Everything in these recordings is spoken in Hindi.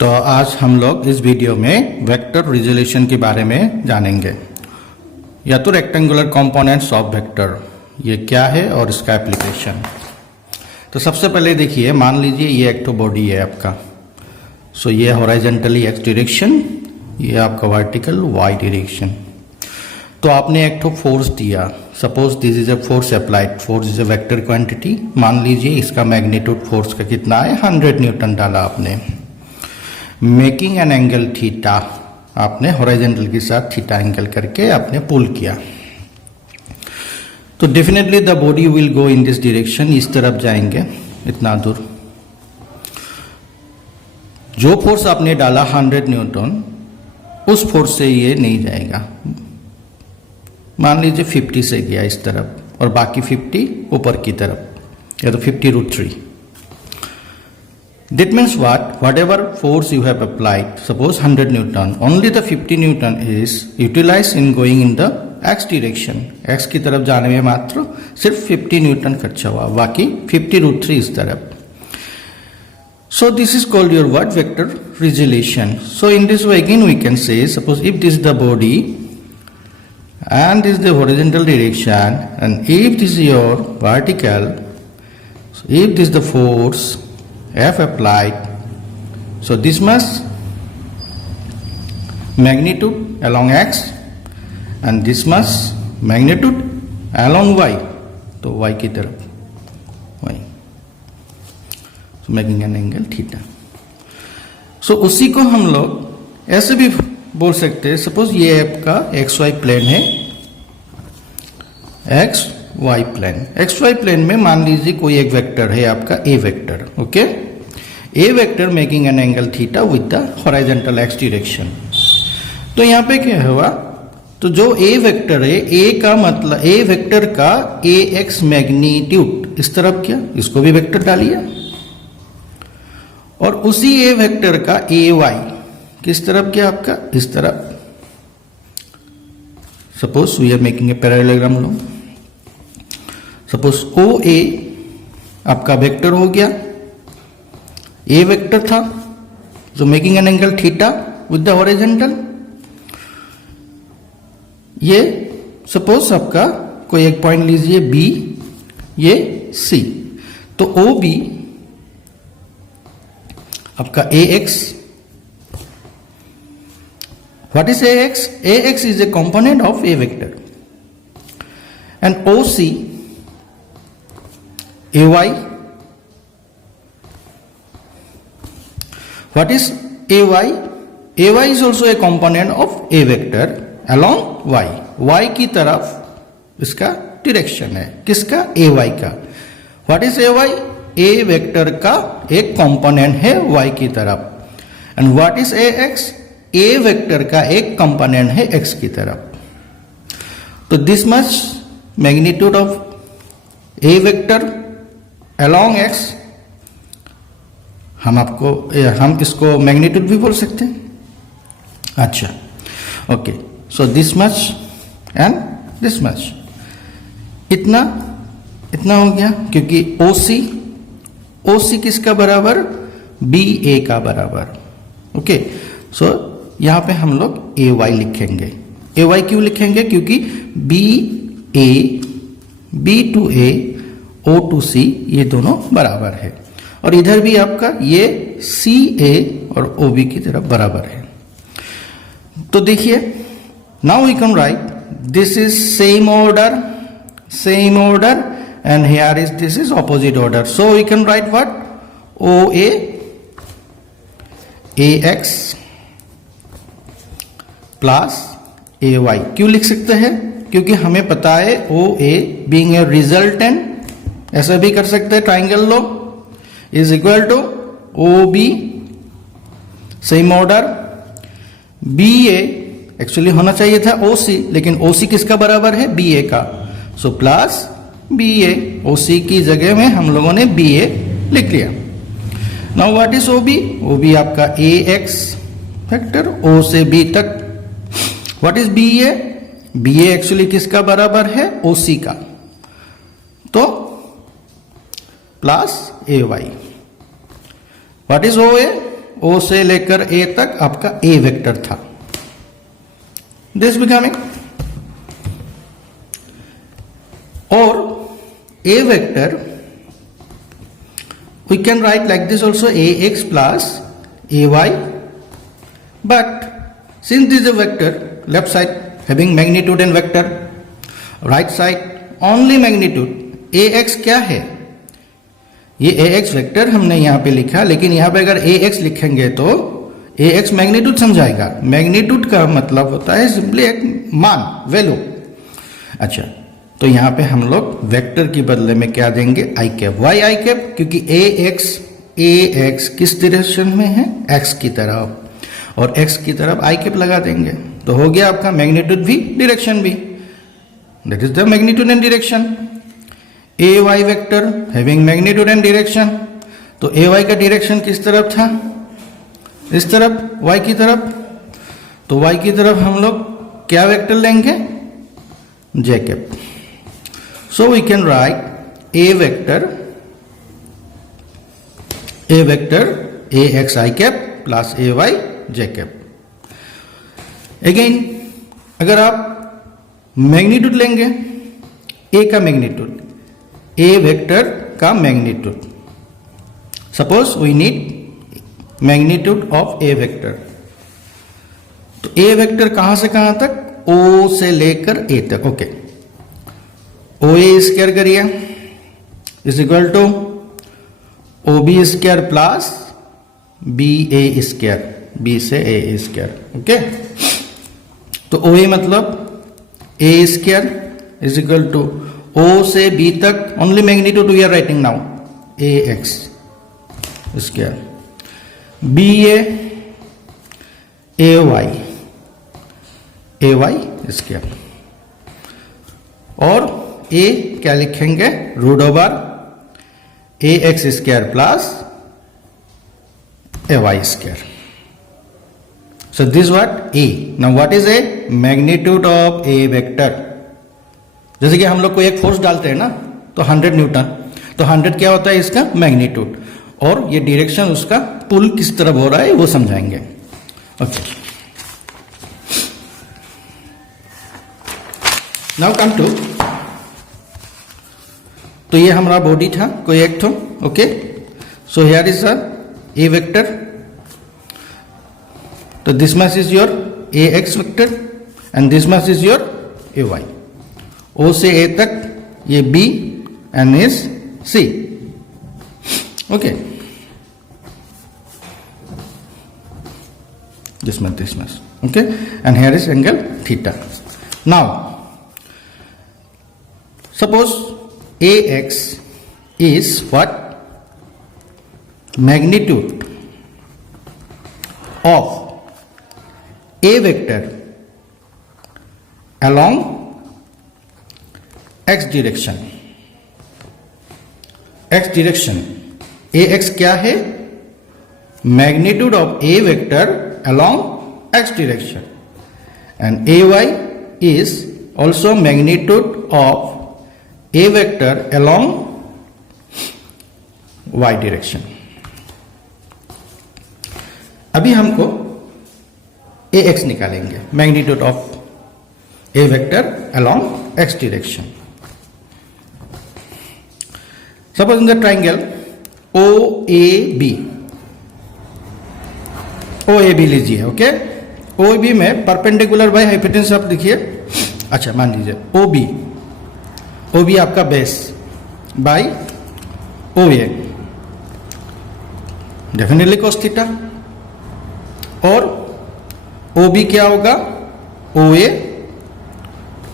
तो आज हम लोग इस वीडियो में वेक्टर रिजोल्यूशन के बारे में जानेंगे। या तो रेक्टेंगुलर कंपोनेंट्स ऑफ वेक्टर, ये क्या है और इसका एप्लीकेशन। तो सबसे पहले देखिए, मान लीजिए ये एक तो बॉडी है आपका। सो ये हॉरिजॉन्टली एक्स डायरेक्शन, ये आपका वर्टिकल वाई डायरेक्शन। तो आपने एक तो फोर्स दिया, suppose this is a force applied, force is a vector quantity. मान लीजिए इसका मैग्नीट्यूड फोर्स का कितना है, 100 न्यूटन डाला आपने। मेकिंग एन एंगल थीटा, आपने हॉरिजॉन्टल के साथ थीटा एंगल करके आपने पुल किया। तो definitely the body will go in this direction, इस तरफ जाएंगे इतना दूर। जो फोर्स आपने डाला 100 न्यूटन, उस फोर्स से ये नहीं जाएगा। मान लीजिए 50 से गया इस तरफ और बाकी 50 ऊपर की तरफ, या तो 50√3। That means what? Whatever force you have applied, suppose 100 Newton, only the 50 Newton is utilized in going in the x direction. x की तरफ जाने में मात्र सिर्फ 50 न्यूटन खर्चा हुआ, बाकी 50√3 इस तरफ। So this is called your what? Vector resolution. So in this way again we can say, suppose if this is the body and this is the horizontal direction, and if this is your vertical, so if this is the force F applied, so this must magnitude along x and this must magnitude along y, तो y की तरफ y, so making an angle theta. So उसी को हम लोग ऐसे भी बोल सकते हैं, सपोज ये आपका एक्स वाई प्लेन है, X Y plane. X Y plane में मान लीजिए कोई एक वेक्टर है आपका A vector, okay. A vector making an angle theta with the horizontal X direction. तो यहाँ पे क्या हुआ, तो जो ए वेक्टर है, ए का मतलब ए वेक्टर का ए एक्स मैग्नीट्यूड इस तरफ किया, इसको भी वेक्टर डालिए, और उसी ए वेक्टर का ए वाई किस तरफ किया आपका, इस तरफ। Suppose we are making a parallelogram लो, सपोज ओ ए आपका वेक्टर हो गया, ए वेक्टर था जो making an angle theta with the horizontal. ये सपोज आपका कोई एक पॉइंट लीजिए बी, ये सी, तो ओ बी आपका A X. What is A X? A X is a component of A vector, and O C AY. What is AY? AY is also a component of A vector along Y. Y की तरफ इसका डायरेक्शन है, किसका? AY का। What is AY? A vector का एक कंपोनेंट है Y की तरफ। And what is AX? A vector का एक कंपोनेंट है X की तरफ। तो this much magnitude of A vector along x, हम इसको मैग्नीट्यूड भी बोल सकते हैं। अच्छा, okay. So this much and this much, इतना हो गया, क्योंकि OC किसका बराबर? BA का बराबर, ओके। सो यहां पे हम लोग AY लिखेंगे। AY क्यों लिखेंगे? क्योंकि BA, B to A, O to C ये दोनों बराबर है, और इधर भी आपका ये CA और OB की तरफ बराबर है। तो देखिए, now we can write this is same order, and here is this is opposite order. So we can write what? OA AX plus AY। क्यों लिख सकते हैं? क्योंकि हमें पता है OA बीइंग ए रिजल्टेंट, ऐसा भी कर सकते हैं, ट्राइंगल लो, is equal to OB same order, BA actually होना चाहिए था OC, लेकिन OC किसका बराबर है? BA का। सो प्लस BA, OC की जगह में हम लोगों ने BA लिख लिया। Now what is OB? OB आपका AX वेक्टर, O से B तक। What is BA? BA actually किसका बराबर है? OC का। तो plus AY। What is OA? ओ से लेकर ए तक आपका ए वेक्टर था. दिस बिकमिंग, और ए vector we can write like this also, ax plus ay, but since this is a vector, left side having magnitude and vector, right side only magnitude. ax क्या है, ये ax वेक्टर हमने यहां पे लिखा, लेकिन यहां पे अगर ax लिखेंगे तो ax मैग्नीट्यूड समझाएगा. मैग्नीट्यूड का मतलब होता है सिंपली एक मान, वैल्यू. अच्छा, तो यहां पे हम लोग वेक्टर के बदले में क्या देंगे, आई कैप. वाई आई कैप, क्योंकि ए एक्स किस डायरेक्शन में है, एक्स की तरफ, और एक्स की तरफ आई कैप लगा देंगे तो हो गया आपका मैग्नीट्यूड भी डायरेक्शन भी. That is the magnitude and direction. A Y vector having magnitude and direction, तो ए वाई का डायरेक्शन किस तरफ था, इस तरफ, वाई की तरफ. तो वाई की तरफ हम लोग क्या वेक्टर लेंगे, जे cap. So we can write a vector ax I cap plus ay j cap. Again अगर आप मैग्नीट्यूड लेंगे, a का मैग्नीट्यूड, a वेक्टर का magnitude, suppose we need magnitude of a vector, तो a वेक्टर कहां से कहां तक, o से लेकर a तक. ओके, ओ ए स्क्वायर करिए is equal to O B square plus B A square, B से ए स्क्वायर. ओके, तो ओ ए मतलब A square is equal to O से बी तक only magnitude we are writing now, A X square, B A Y square, और ए क्या लिखेंगे, root over A X square plus A Y square. So this what A. Now what is A, magnitude of A vector. जैसे कि हम लोग को एक फोर्स डालते हैं ना, तो 100 न्यूटन, तो 100 क्या होता है इसका मैग्नीट्यूड, और ये डायरेक्शन उसका पुल किस तरफ हो रहा है वो समझाएंगे. ओके, नाउ कम टू, तो ये हमारा बॉडी था, कोई एक तो. Okay, so here is A vector, तो this much is your A X vector and this much is your A Y. O से ए तक ये B and is C. Okay, this much. Okay, and here is angle theta. Now suppose ax is what, magnitude of a vector along x direction. x direction, ax क्या है, magnitude of a vector along x direction, and ay is also magnitude of a vector along y direction. अभी हमको ax निकालेंगे, magnitude of a vector along x direction. Suppose in the triangle OAB लीजिए. ओके, OAB में परपेंडिकुलर बाय हाइपोटेन्यूस आप लिखिए. अच्छा, मान लीजिए OB आपका base by OA, definitely cos थीटा, और OB क्या होगा, OA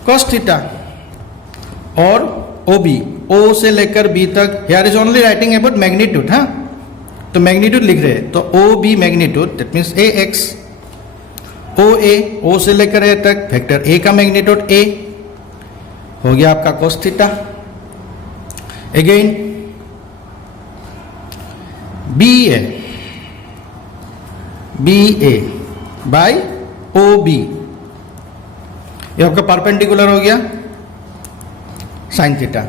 cos थीटा, और OB O से लेकर B तक, here is only writing about magnitude. हाँ, तो मैग्नीट्यूड लिख रहे हैं, तो OB magnitude, that means AX. OA, O से लेकर A तक, वेक्टर A का मैग्नीट्यूड A हो गया आपका cos theta. Again BA by OB, ये आपका परपेंडिकुलर हो गया sine theta,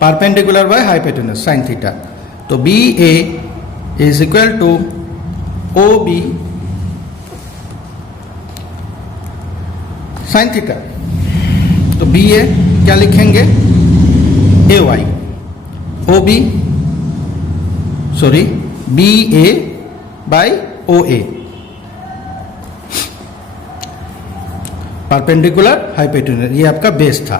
perpendicular by hypotenuse sine theta. तो BA is equal to O B sine theta, तो बी ए क्या लिखेंगे, A Y, O B sorry B A by O A, perpendicular hypotenuse, ये आपका बेस था।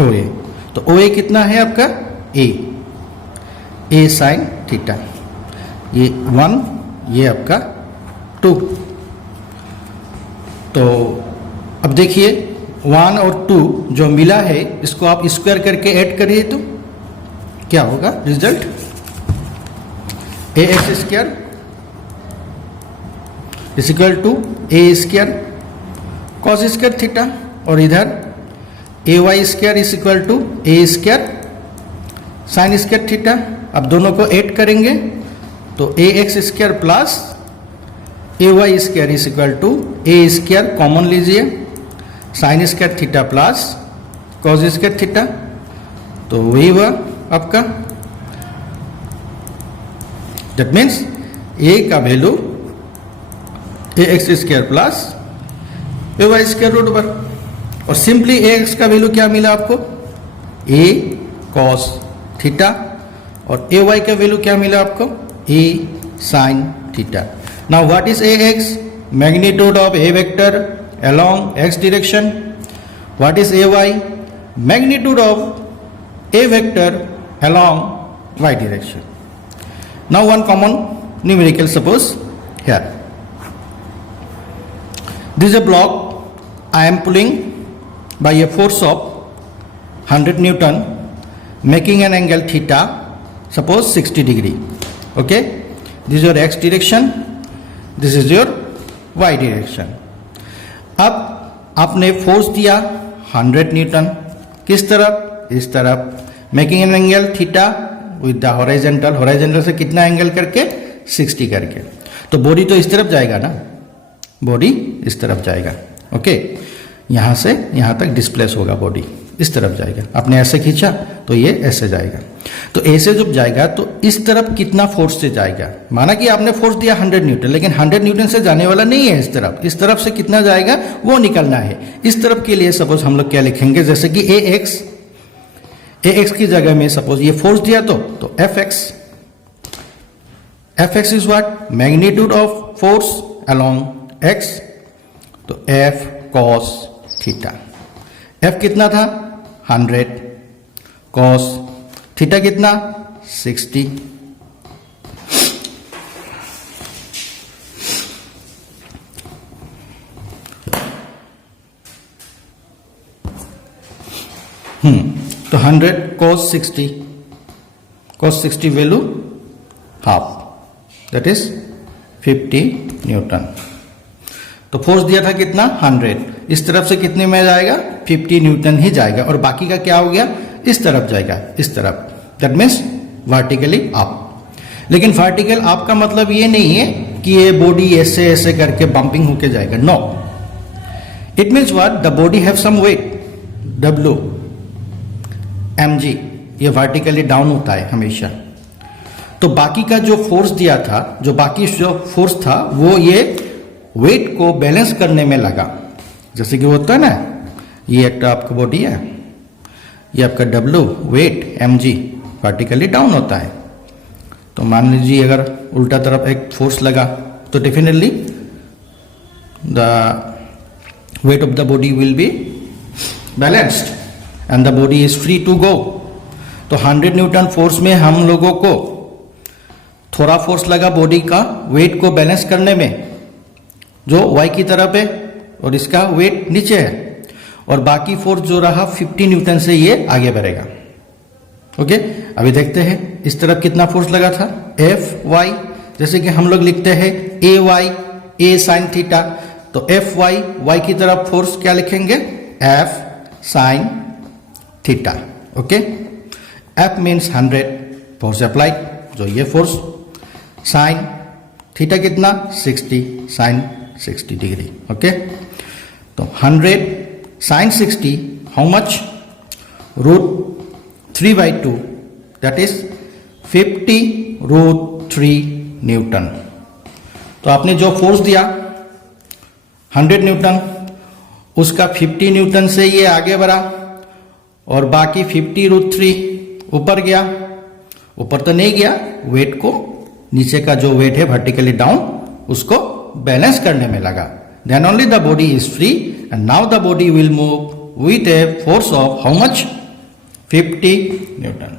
ओ ए, तो ओ ए कितना है आपका, ए साइन थीटा, ये 1, ये आपका 2। तो अब देखिए 1 और 2 जो मिला है इसको आप स्क्वायर करके ऐड करिए तो क्या होगा result, A X square is equal to A square cos square theta, और इधर A Y square is equal to A square sine square theta. अब दोनों को ऐड करेंगे तो A X square plus A Y square is equal to A square common लीजिए, sine square theta plus cos square theta, तो वही हुआ आपका। दैट मीन्स ए का value A X square plus A Y square root over, और सिंपली ए एक्स का वैल्यू क्या मिला आपको, ए कॉस थीटा, और ए वाई का वैल्यू क्या मिला आपको, A sine theta. Now what is A X, magnitude of A vector along x direction. What is ay, magnitude of a vector along y direction. Now one common numerical, suppose here this is a block I am pulling by a force of 100 Newton making an angle theta, suppose 60 degree. Okay, this is your x direction, this is your y direction. अब आपने फोर्स दिया 100 न्यूटन, किस तरफ, इस तरफ, making an angle theta with the horizontal, horizontal से कितना एंगल करके 60 करके, तो बॉडी तो इस तरफ जाएगा ना, बॉडी इस तरफ जाएगा। ओके, यहां से यहां तक डिस्प्लेस होगा, बॉडी इस तरफ जाएगा, आपने ऐसे खींचा तो ये ऐसे जाएगा, तो ऐसे जब जाएगा तो इस तरफ कितना फोर्स से जाएगा, माना कि आपने फोर्स दिया 100 न्यूटन, लेकिन 100 न्यूटन से जाने वाला नहीं है इस तरफ से कितना जाएगा वो निकलना है। इस तरफ के लिए सपोज हम लोग क्या लिखेंगे, जैसे कि ए एक्स की जगह में सपोज ये फोर्स दिया तो F x is what, magnitude of force along x, तो एफ कॉस थीटा, एफ कितना था 100, कॉस थीटा कितना 60, तो 100 cos 60 value half, that is 50 Newton. तो फोर्स दिया था कितना 100, इस तरफ से कितने में जाएगा 50 न्यूटन ही जाएगा, और बाकी का क्या हो गया इस तरफ जाएगा, इस तरफ, दैट मीन्स वर्टिकली अप। लेकिन वर्टिकल अप का मतलब ये नहीं है कि ये बॉडी ऐसे ऐसे करके बम्पिंग होके जाएगा, no, it means what, the body have some weight W mg, ये वर्टिकली डाउन होता है हमेशा। तो बाकी का जो फोर्स दिया था, जो बाकी जो फोर्स था वो ये वेट को बैलेंस करने में लगा, जैसे कि होता है ना, ये एक आपका बॉडी है, ये आपका W weight mg vertically down होता है, तो मान लीजिए अगर उल्टा तरफ एक फोर्स लगा तो definitely the weight of the body will be balanced and the body is free to go. तो 100 न्यूटन फोर्स में हम लोगों को थोड़ा फोर्स लगा बॉडी का वेट को बैलेंस करने में, जो y की तरफ है और इसका वेट नीचे है, और बाकी फोर्स जो रहा 50 न्यूटन से ये आगे बढ़ेगा। ओके, अभी देखते हैं इस तरफ कितना फोर्स लगा था, एफ वाई, जैसे कि हम लोग लिखते हैं ए वाई ए साइन थीटा, तो एफ वाई वाई की तरफ फोर्स क्या लिखेंगे, F sine theta. Okay, F means 100 force applied, जो ये फोर्स, साइन थीटा कितना 60, साइन 60 डिग्री। ओके, तो 100 sine 60 how much, √3/2, that is 50√3 newton. तो आपने जो फोर्स दिया 100 न्यूटन, उसका 50 न्यूटन से ये आगे बढ़ा और बाकी 50√3 ऊपर गया। ऊपर तो नहीं गया, वेट को, नीचे का जो वेट है वर्टिकली डाउन, उसको बैलेंस करने में लगा। Then only the body is free and now the body will move with a force of how much? 50 Newton.